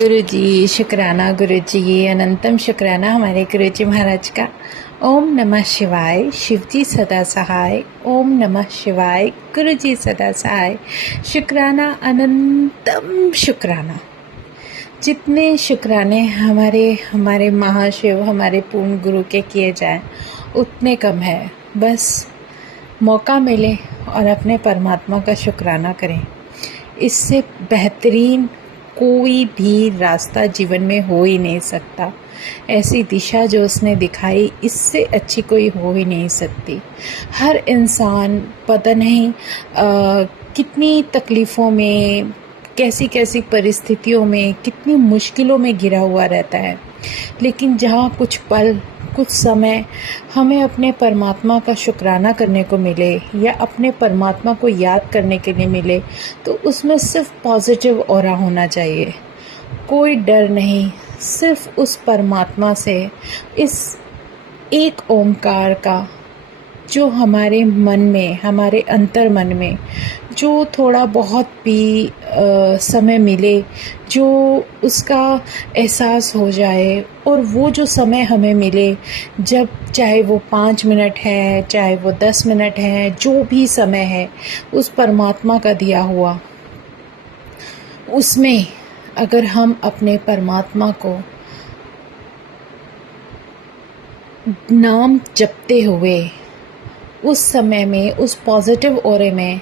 गुरु जी शुक्राना, गुरु जी अनंतम शुक्राना हमारे गुरु जी महाराज का। ओम नमः शिवाय। शिव जी सदा सहाय। ओम नमः शिवाय। गुरु जी सदा सहाय। शुक्राना, अनंतम शुक्राना। जितने शुक्राने हमारे महाशिव, हमारे पूर्ण गुरु के किए जाएं उतने कम है। बस मौका मिले और अपने परमात्मा का शुक्राना करें। इससे बेहतरीन कोई भी रास्ता जीवन में हो ही नहीं सकता। ऐसी दिशा जो उसने दिखाई, इससे अच्छी कोई हो ही नहीं सकती। हर इंसान पता नहीं कितनी तकलीफ़ों में, कैसी कैसी परिस्थितियों में, कितनी मुश्किलों में घिरा हुआ रहता है, लेकिन जहाँ कुछ पल, कुछ समय हमें अपने परमात्मा का शुक्राना करने को मिले या अपने परमात्मा को याद करने के लिए मिले, तो उसमें सिर्फ पॉजिटिव ऑरा होना चाहिए। कोई डर नहीं, सिर्फ उस परमात्मा से, इस एक ओमकार का जो हमारे मन में, हमारे अंतर मन में जो थोड़ा बहुत भी समय मिले, जो उसका एहसास हो जाए, और वो जो समय हमें मिले, जब चाहे वो 5 मिनट है, चाहे वो 10 मिनट है, जो भी समय है उस परमात्मा का दिया हुआ, उसमें अगर हम अपने परमात्मा को नाम जपते हुए उस समय में, उस पॉजिटिव ऑरे में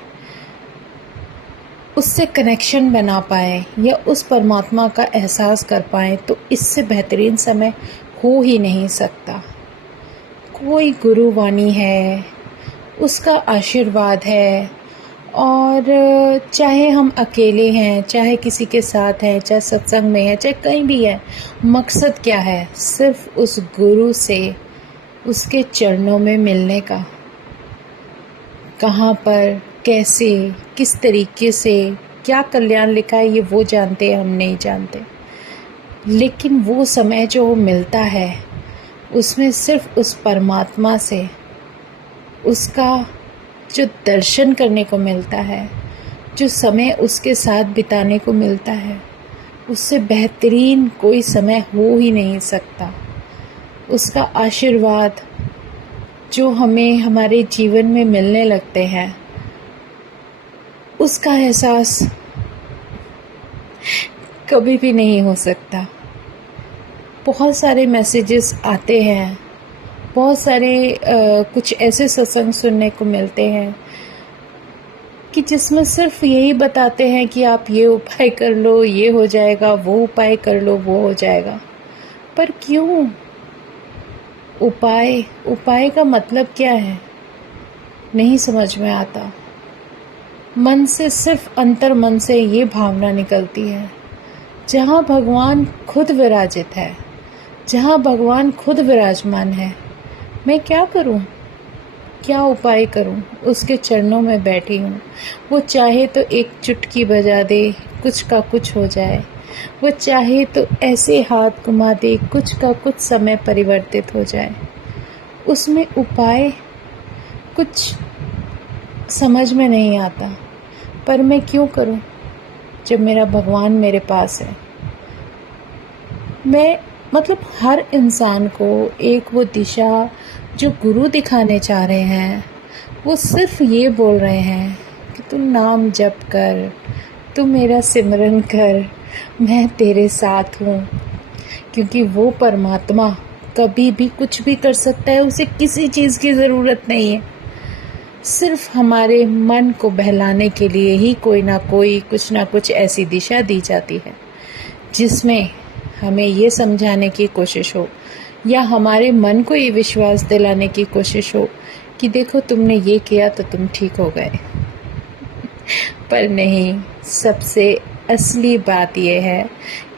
उससे कनेक्शन बना पाए या उस परमात्मा का एहसास कर पाए, तो इससे बेहतरीन समय हो ही नहीं सकता। कोई गुरुवाणी है, उसका आशीर्वाद है, और चाहे हम अकेले हैं, चाहे किसी के साथ हैं, चाहे सत्संग में है, चाहे कहीं भी है, मकसद क्या है? सिर्फ उस गुरु से, उसके चरणों में मिलने का। कहाँ पर, कैसे, किस तरीके से, क्या कल्याण लिखा है, ये वो जानते हैं, हम नहीं जानते। लेकिन वो समय जो मिलता है, उसमें सिर्फ उस परमात्मा से, उसका जो दर्शन करने को मिलता है, जो समय उसके साथ बिताने को मिलता है, उससे बेहतरीन कोई समय हो ही नहीं सकता। उसका आशीर्वाद जो हमें हमारे जीवन में मिलने लगते हैं, उसका एहसास कभी भी नहीं हो सकता। बहुत सारे मैसेजेस आते हैं, बहुत सारे कुछ ऐसे सत्संग सुनने को मिलते हैं कि जिसमें सिर्फ यही बताते हैं कि आप ये उपाय कर लो, ये हो जाएगा, वो उपाय कर लो, वो हो जाएगा। पर क्यों? उपाय का मतलब क्या है? नहीं समझ में आता। मन से, सिर्फ अंतर मन से ये भावना निकलती है, जहाँ भगवान खुद विराजित है, जहाँ भगवान खुद विराजमान है, मैं क्या करूं? क्या उपाय करूं? उसके चरणों में बैठी हूं। वो चाहे तो एक चुटकी बजा दे, कुछ का कुछ हो जाए। वो चाहे तो ऐसे हाथ घुमा दे, कुछ का कुछ समय परिवर्तित हो जाए। उसमें उपाय कुछ समझ में नहीं आता। पर मैं क्यों करूं जब मेरा भगवान मेरे पास है? हर इंसान को एक वो दिशा जो गुरु दिखाने चाह रहे हैं, वो सिर्फ ये बोल रहे हैं कि तू नाम जप कर, तू मेरा सिमरन कर, मैं तेरे साथ हूँ। क्योंकि वो परमात्मा कभी भी कुछ भी कर सकता है, उसे किसी चीज़ की ज़रूरत नहीं है। सिर्फ हमारे मन को बहलाने के लिए ही कोई ना कोई, कुछ ना कुछ ऐसी दिशा दी जाती है जिसमें हमें ये समझाने की कोशिश हो, या हमारे मन को ये विश्वास दिलाने की कोशिश हो कि देखो तुमने ये किया तो तुम ठीक हो गए। पर नहीं, सबसे असली बात यह है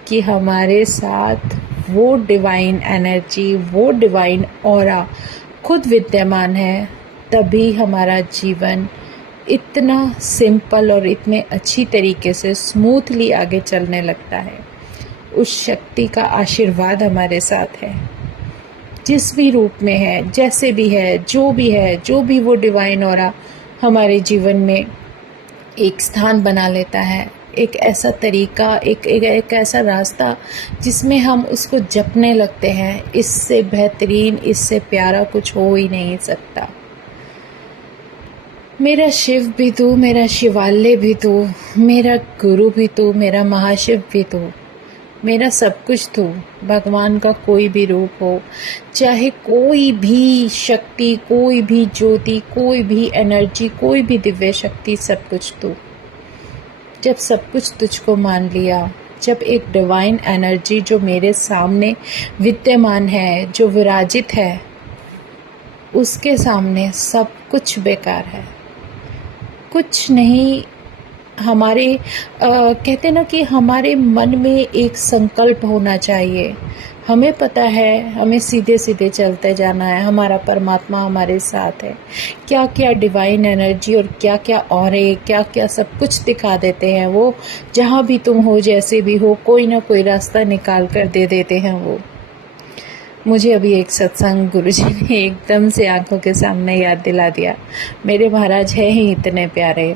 कि हमारे साथ वो डिवाइन एनर्जी, वो डिवाइन ऑरा खुद विद्यमान है, तभी हमारा जीवन इतना सिंपल और इतने अच्छी तरीके से स्मूथली आगे चलने लगता है। उस शक्ति का आशीर्वाद हमारे साथ है, जिस भी रूप में है, जैसे भी है, जो भी वो डिवाइन ऑरा हमारे जीवन में एक स्थान बना लेता है, एक ऐसा तरीका, एक ऐसा रास्ता जिसमें हम उसको जपने लगते हैं। इससे बेहतरीन, इससे प्यारा कुछ हो ही नहीं सकता। मेरा शिव भी तू, मेरा शिवालय भी तू, मेरा गुरु भी तू, मेरा महाशिव भी तू, मेरा सब कुछ तू। भगवान का कोई भी रूप हो, चाहे कोई भी शक्ति, कोई भी ज्योति, कोई भी एनर्जी, कोई भी दिव्य शक्ति, सब कुछ तू। जब सब कुछ तुझको मान लिया, जब एक डिवाइन एनर्जी जो मेरे सामने विद्यमान है, जो विराजित है, उसके सामने सब कुछ बेकार है, कुछ नहीं। हमारे कहते ना कि हमारे मन में एक संकल्प होना चाहिए। हमें पता है हमें सीधे सीधे चलते जाना है, हमारा परमात्मा हमारे साथ है। क्या क्या डिवाइन एनर्जी और क्या क्या ऑरे, क्या क्या सब कुछ दिखा देते हैं वो। जहाँ भी तुम हो, जैसे भी हो, कोई ना कोई रास्ता निकाल कर दे देते हैं वो। मुझे अभी एक सत्संग गुरुजी ने एकदम से आंखों के सामने याद दिला दिया। मेरे महाराज हैं ही इतने प्यारे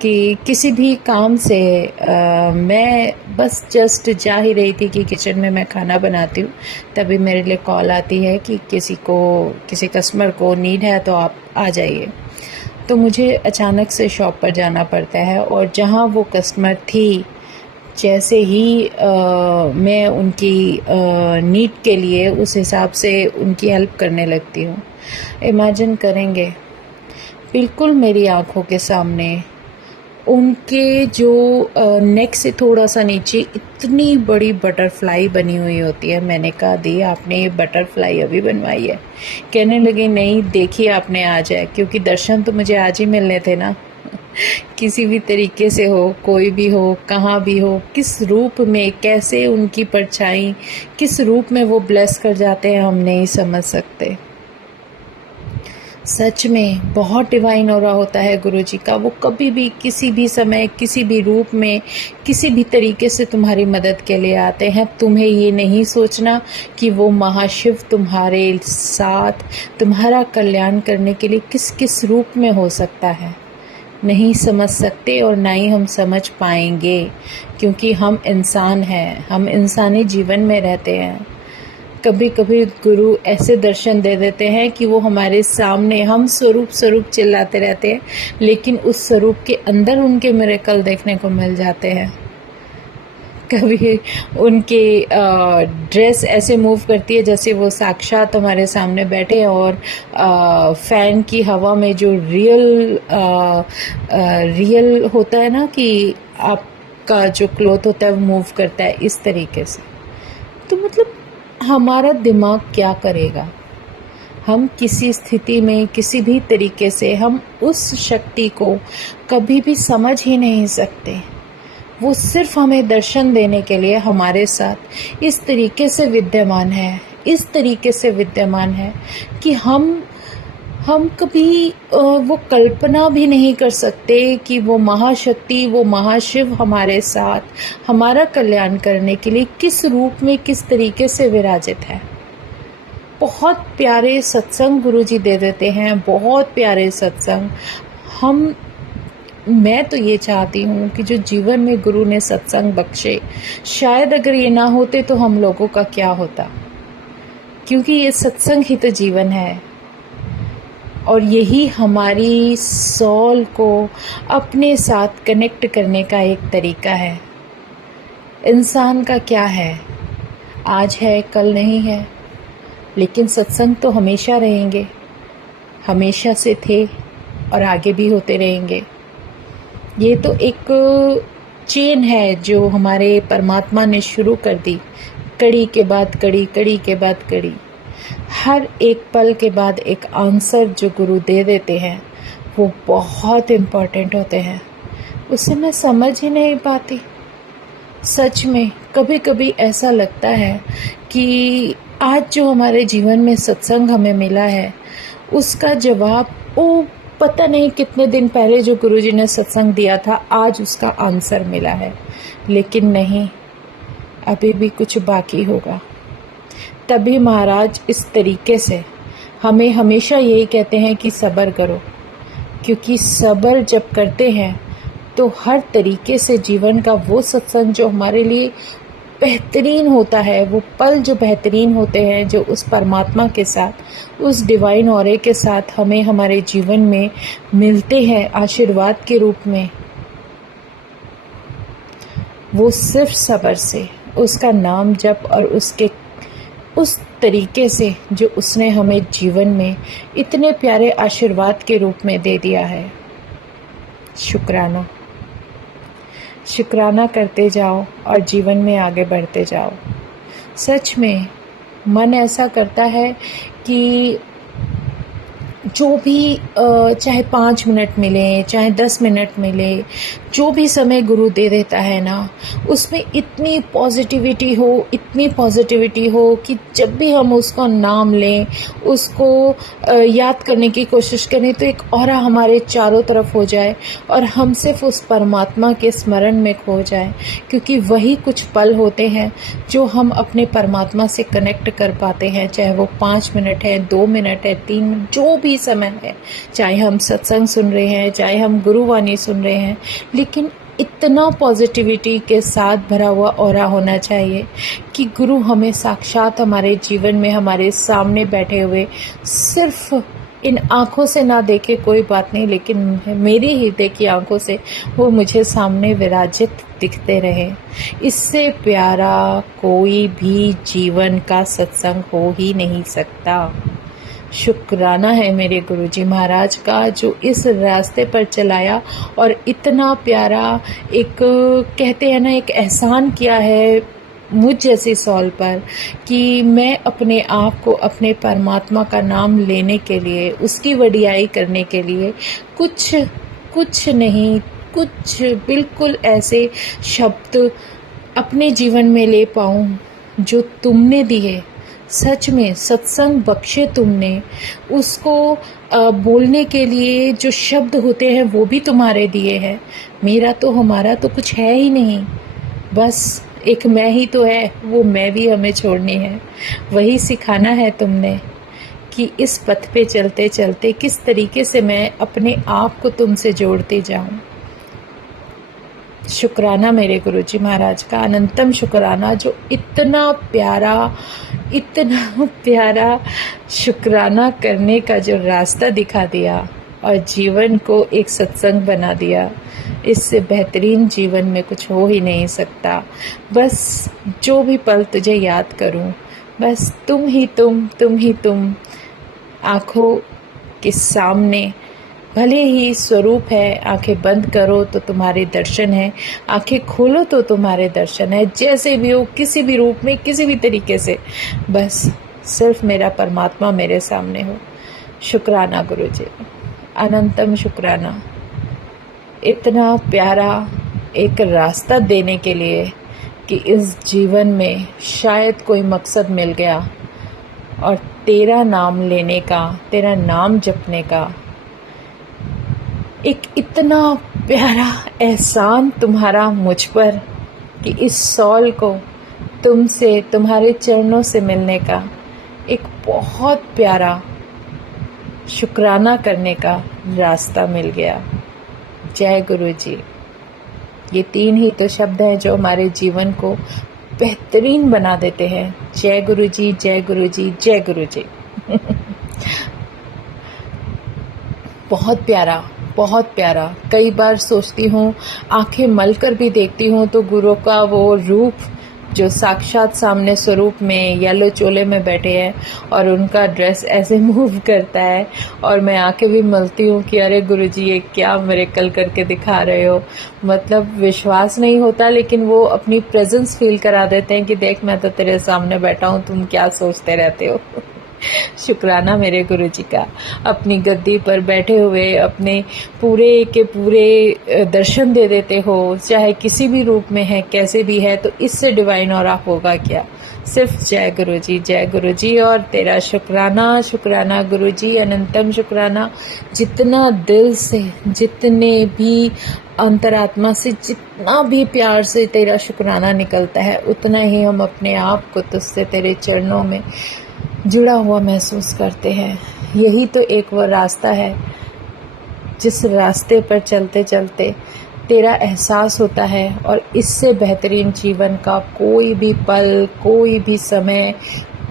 कि किसी भी काम से मैं बस जस्ट जा ही रही थी कि किचन में मैं खाना बनाती हूँ, तभी मेरे लिए कॉल आती है कि किसी कस्टमर को नीड है तो आप आ जाइए। तो मुझे अचानक से शॉप पर जाना पड़ता है और जहाँ वो कस्टमर थी, जैसे ही मैं उनकी नीड के लिए उस हिसाब से उनकी हेल्प करने लगती हूँ। इमेजिन करेंगे, बिल्कुल मेरी आँखों के सामने उनके जो नेक से थोड़ा सा नीचे इतनी बड़ी बटरफ्लाई बनी हुई होती है। मैंने कहा दी आपने ये बटरफ्लाई अभी बनवाई है? कहने लगे नहीं, देखिए आपने आ जाए, क्योंकि दर्शन तो मुझे आज ही मिलने थे ना। किसी भी तरीके से हो, कोई भी हो, कहाँ भी हो, किस रूप में, कैसे उनकी परछाई, किस रूप में वो ब्लेस कर जाते हैं, हम नहीं समझ सकते। सच में बहुत डिवाइन ऑरा होता है गुरुजी का। वो कभी भी, किसी भी समय, किसी भी रूप में, किसी भी तरीके से तुम्हारी मदद के लिए आते हैं। तुम्हें ये नहीं सोचना कि वो महाशिव तुम्हारे साथ, तुम्हारा कल्याण करने के लिए किस किस रूप में हो सकता है, नहीं समझ सकते और ना ही हम समझ पाएंगे, क्योंकि हम इंसान हैं, हम इंसानी जीवन में रहते हैं। कभी कभी गुरु ऐसे दर्शन दे देते हैं कि वो हमारे सामने, हम स्वरूप चिल्लाते रहते हैं, लेकिन उस स्वरूप के अंदर उनके मिरेकल देखने को मिल जाते हैं। कभी उनके ड्रेस ऐसे मूव करती है जैसे वो साक्षात हमारे सामने बैठे, और फ़ैन की हवा में जो रियल होता है ना कि आपका जो क्लॉथ होता है वो मूव करता है, इस तरीके से। तो मतलब हमारा दिमाग क्या करेगा? हम किसी स्थिति में, किसी भी तरीके से हम उस शक्ति को कभी भी समझ ही नहीं सकते। वो सिर्फ हमें दर्शन देने के लिए हमारे साथ इस तरीके से विद्यमान है, इस तरीके से विद्यमान है कि हम कभी वो कल्पना भी नहीं कर सकते कि वो महाशक्ति, वो महाशिव हमारे साथ हमारा कल्याण करने के लिए किस रूप में, किस तरीके से विराजित है। बहुत प्यारे सत्संग गुरुजी दे देते हैं, बहुत प्यारे सत्संग। मैं तो ये चाहती हूँ कि जो जीवन में गुरु ने सत्संग बख्शे, शायद अगर ये ना होते तो हम लोगों का क्या होता, क्योंकि ये सत्संग ही तो जीवन है। और यही हमारी सोल को अपने साथ कनेक्ट करने का एक तरीका है। इंसान का क्या है, आज है कल नहीं है, लेकिन सत्संग तो हमेशा रहेंगे, हमेशा से थे और आगे भी होते रहेंगे। ये तो एक चेन है जो हमारे परमात्मा ने शुरू कर दी, कड़ी के बाद कड़ी, कड़ी के बाद कड़ी। हर एक पल के बाद एक आंसर जो गुरु दे देते हैं वो बहुत इम्पोर्टेंट होते हैं। उसे मैं समझ ही नहीं पाती। सच में कभी कभी ऐसा लगता है कि आज जो हमारे जीवन में सत्संग हमें मिला है, उसका जवाब वो पता नहीं कितने दिन पहले जो गुरुजी ने सत्संग दिया था, आज उसका आंसर मिला है। लेकिन नहीं, अभी भी कुछ बाकी होगा। तभी महाराज इस तरीके से हमें हमेशा यही कहते हैं कि सब्र करो, क्योंकि सब्र जब करते हैं तो हर तरीके से जीवन का वो सत्संग जो हमारे लिए बेहतरीन होता है, वो पल जो बेहतरीन होते हैं, जो उस परमात्मा के साथ, उस डिवाइन ऑरे के साथ हमें हमारे जीवन में मिलते हैं आशीर्वाद के रूप में, वो सिर्फ सब्र से, उसका नाम जप और उसके उस तरीके से जो उसने हमें जीवन में इतने प्यारे आशीर्वाद के रूप में दे दिया है। शुक्राना, शुक्राना करते जाओ और जीवन में आगे बढ़ते जाओ। सच में मन ऐसा करता है कि जो भी चाहे 5 मिनट मिले, चाहे 10 मिनट मिले, जो भी समय गुरु दे देता है ना, उसमें इतनी पॉजिटिविटी हो कि जब भी हम उसका नाम लें, उसको याद करने की कोशिश करें तो एक ऑरा हमारे चारों तरफ हो जाए और हम सिर्फ उस परमात्मा के स्मरण में खो जाए, क्योंकि वही कुछ पल होते हैं जो हम अपने परमात्मा से कनेक्ट कर पाते हैं, चाहे वो 5 मिनट है, 2 मिनट है, 3 मिनट, जो भी समय है, चाहे हम सत्संग सुन रहे हैं, चाहे हम गुरुवाणी सुन रहे हैं, लेकिन इतना पॉजिटिविटी के साथ भरा हुआ ऑरा होना चाहिए कि गुरु हमें साक्षात हमारे जीवन में हमारे सामने बैठे हुए, सिर्फ इन आँखों से ना देखे कोई बात नहीं, लेकिन मेरी हृदय की आँखों से वो मुझे सामने विराजित दिखते रहे। इससे प्यारा कोई भी जीवन का सत्संग हो ही नहीं सकता। शुक्राना है मेरे गुरुजी महाराज का जो इस रास्ते पर चलाया और इतना प्यारा एक, कहते हैं ना, एक एहसान किया है मुझ जैसी सॉल पर कि मैं अपने आप को अपने परमात्मा का नाम लेने के लिए, उसकी वडियाई करने के लिए कुछ नहीं, कुछ बिल्कुल ऐसे शब्द अपने जीवन में ले पाऊं जो तुमने दिए। सच में सत्संग बख्शे तुमने, उसको बोलने के लिए जो शब्द होते हैं वो भी तुम्हारे दिए हैं। मेरा तो, हमारा तो कुछ है ही नहीं, बस एक मैं ही तो है, वो मैं भी हमें छोड़नी है। वही सिखाना है तुमने कि इस पथ पे चलते चलते किस तरीके से मैं अपने आप को तुमसे जोड़ती जाऊं। शुक्राना मेरे गुरुजी महाराज का, अनंतम शुक्राना जो इतना प्यारा शुक्राना करने का जो रास्ता दिखा दिया और जीवन को एक सत्संग बना दिया। इससे बेहतरीन जीवन में कुछ हो ही नहीं सकता। बस जो भी पल तुझे याद करूं, बस तुम ही तुम आँखों के सामने, भले ही स्वरूप है, आंखें बंद करो तो तुम्हारे दर्शन है, आंखें खोलो तो तुम्हारे दर्शन है, जैसे भी हो, किसी भी रूप में, किसी भी तरीके से, बस सिर्फ मेरा परमात्मा मेरे सामने हो। शुक्राना गुरुजी, अनंतम शुक्राना, इतना प्यारा एक रास्ता देने के लिए कि इस जीवन में शायद कोई मकसद मिल गया और तेरा नाम लेने का, तेरा नाम जपने का एक इतना प्यारा एहसान तुम्हारा मुझ पर कि इस सॉल को तुमसे, तुम्हारे चरणों से मिलने का एक बहुत प्यारा शुक्राना करने का रास्ता मिल गया। जय गुरु जी। ये 3 ही तो शब्द हैं जो हमारे जीवन को बेहतरीन बना देते हैं। जय गुरु जी, जय गुरु जी, जय गुरु जी। बहुत प्यारा, बहुत प्यारा। कई बार सोचती हूँ, आंखें मलकर भी देखती हूँ तो गुरु का वो रूप जो साक्षात सामने स्वरूप में येलो चोले में बैठे हैं और उनका ड्रेस ऐसे मूव करता है और मैं आंखें भी मलती हूँ कि अरे गुरुजी ये क्या मिरेकल करके दिखा रहे हो। मतलब विश्वास नहीं होता, लेकिन वो अपनी प्रेजेंस फील करा देते हैं कि देख मैं तो तेरे सामने बैठा हूँ, तुम क्या सोचते रहते हो। शुक्राना मेरे गुरुजी का, अपनी गद्दी पर बैठे हुए अपने पूरे के पूरे दर्शन दे देते हो, चाहे किसी भी रूप में है, कैसे भी है, तो इससे डिवाइन और आप होगा क्या। सिर्फ जय गुरुजी, जय गुरुजी और तेरा शुक्राना, शुक्राना गुरुजी, अनंतम शुक्राना। जितना दिल से, जितने भी अंतरात्मा से, जितना भी प्यार से तेरा शुक्राना निकलता है, उतना ही हम अपने आप को तुझसे, तेरे चरणों में जुड़ा हुआ महसूस करते हैं। यही तो एक वो रास्ता है जिस रास्ते पर चलते चलते तेरा एहसास होता है, और इससे बेहतरीन जीवन का कोई भी पल, कोई भी समय,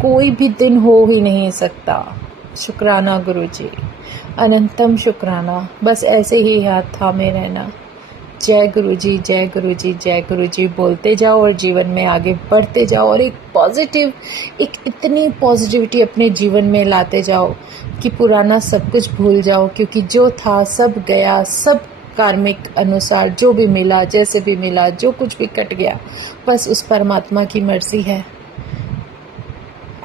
कोई भी दिन हो ही नहीं सकता। शुक्राना गुरुजी, अनंतम शुक्राना। बस ऐसे ही हाथ थामे रहना। जय गुरुजी, जय गुरुजी, जय गुरुजी बोलते जाओ और जीवन में आगे बढ़ते जाओ, और एक इतनी पॉजिटिविटी अपने जीवन में लाते जाओ कि पुराना सब कुछ भूल जाओ, क्योंकि जो था सब गया, सब कार्मिक अनुसार जो भी मिला, जैसे भी मिला, जो कुछ भी कट गया, बस उस परमात्मा की मर्जी है।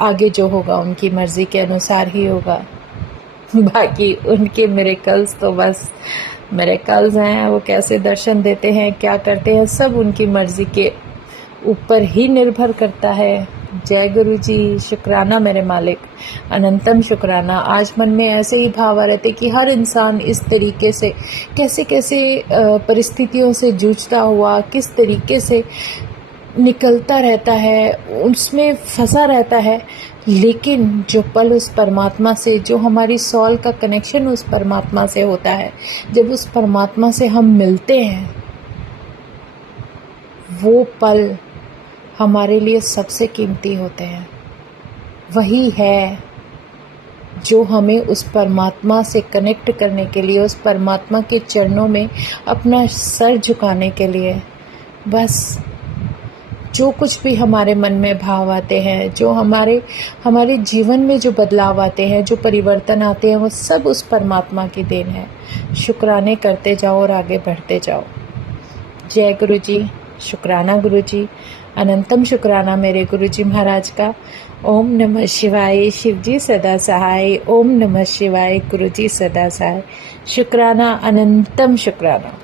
आगे जो होगा उनकी मर्जी के अनुसार ही होगा। बाकी उनके मिरेकल्स तो बस मिरेकल्स हैं। वो कैसे दर्शन देते हैं, क्या करते हैं, सब उनकी मर्जी के ऊपर ही निर्भर करता है। जय गुरु जी, शुक्राना मेरे मालिक, अनंतम शुक्राना। आज मन में ऐसे ही भाव आ रहे थे कि हर इंसान इस तरीके से कैसे कैसे परिस्थितियों से जूझता हुआ, किस तरीके से निकलता रहता है, उसमें फंसा रहता है, लेकिन जो पल उस परमात्मा से, जो हमारी सॉल का कनेक्शन उस परमात्मा से होता है, जब उस परमात्मा से हम मिलते हैं, वो पल हमारे लिए सबसे कीमती होते हैं। वही है जो हमें उस परमात्मा से कनेक्ट करने के लिए, उस परमात्मा के चरणों में अपना सर झुकाने के लिए, बस जो कुछ भी हमारे मन में भाव आते हैं, जो हमारे जीवन में जो बदलाव आते हैं, जो परिवर्तन आते हैं, वो सब उस परमात्मा की देन है। शुक्राने करते जाओ और आगे बढ़ते जाओ। जय गुरु जी, शुक्राना गुरु जी, अनंतम शुक्राना मेरे गुरु जी महाराज का। ओम नमः शिवाय, शिव जी सदा सहाय। ओम नमः शिवाय, गुरु जी सदा सहाय। शुक्राना, अनंतम शुक्राना।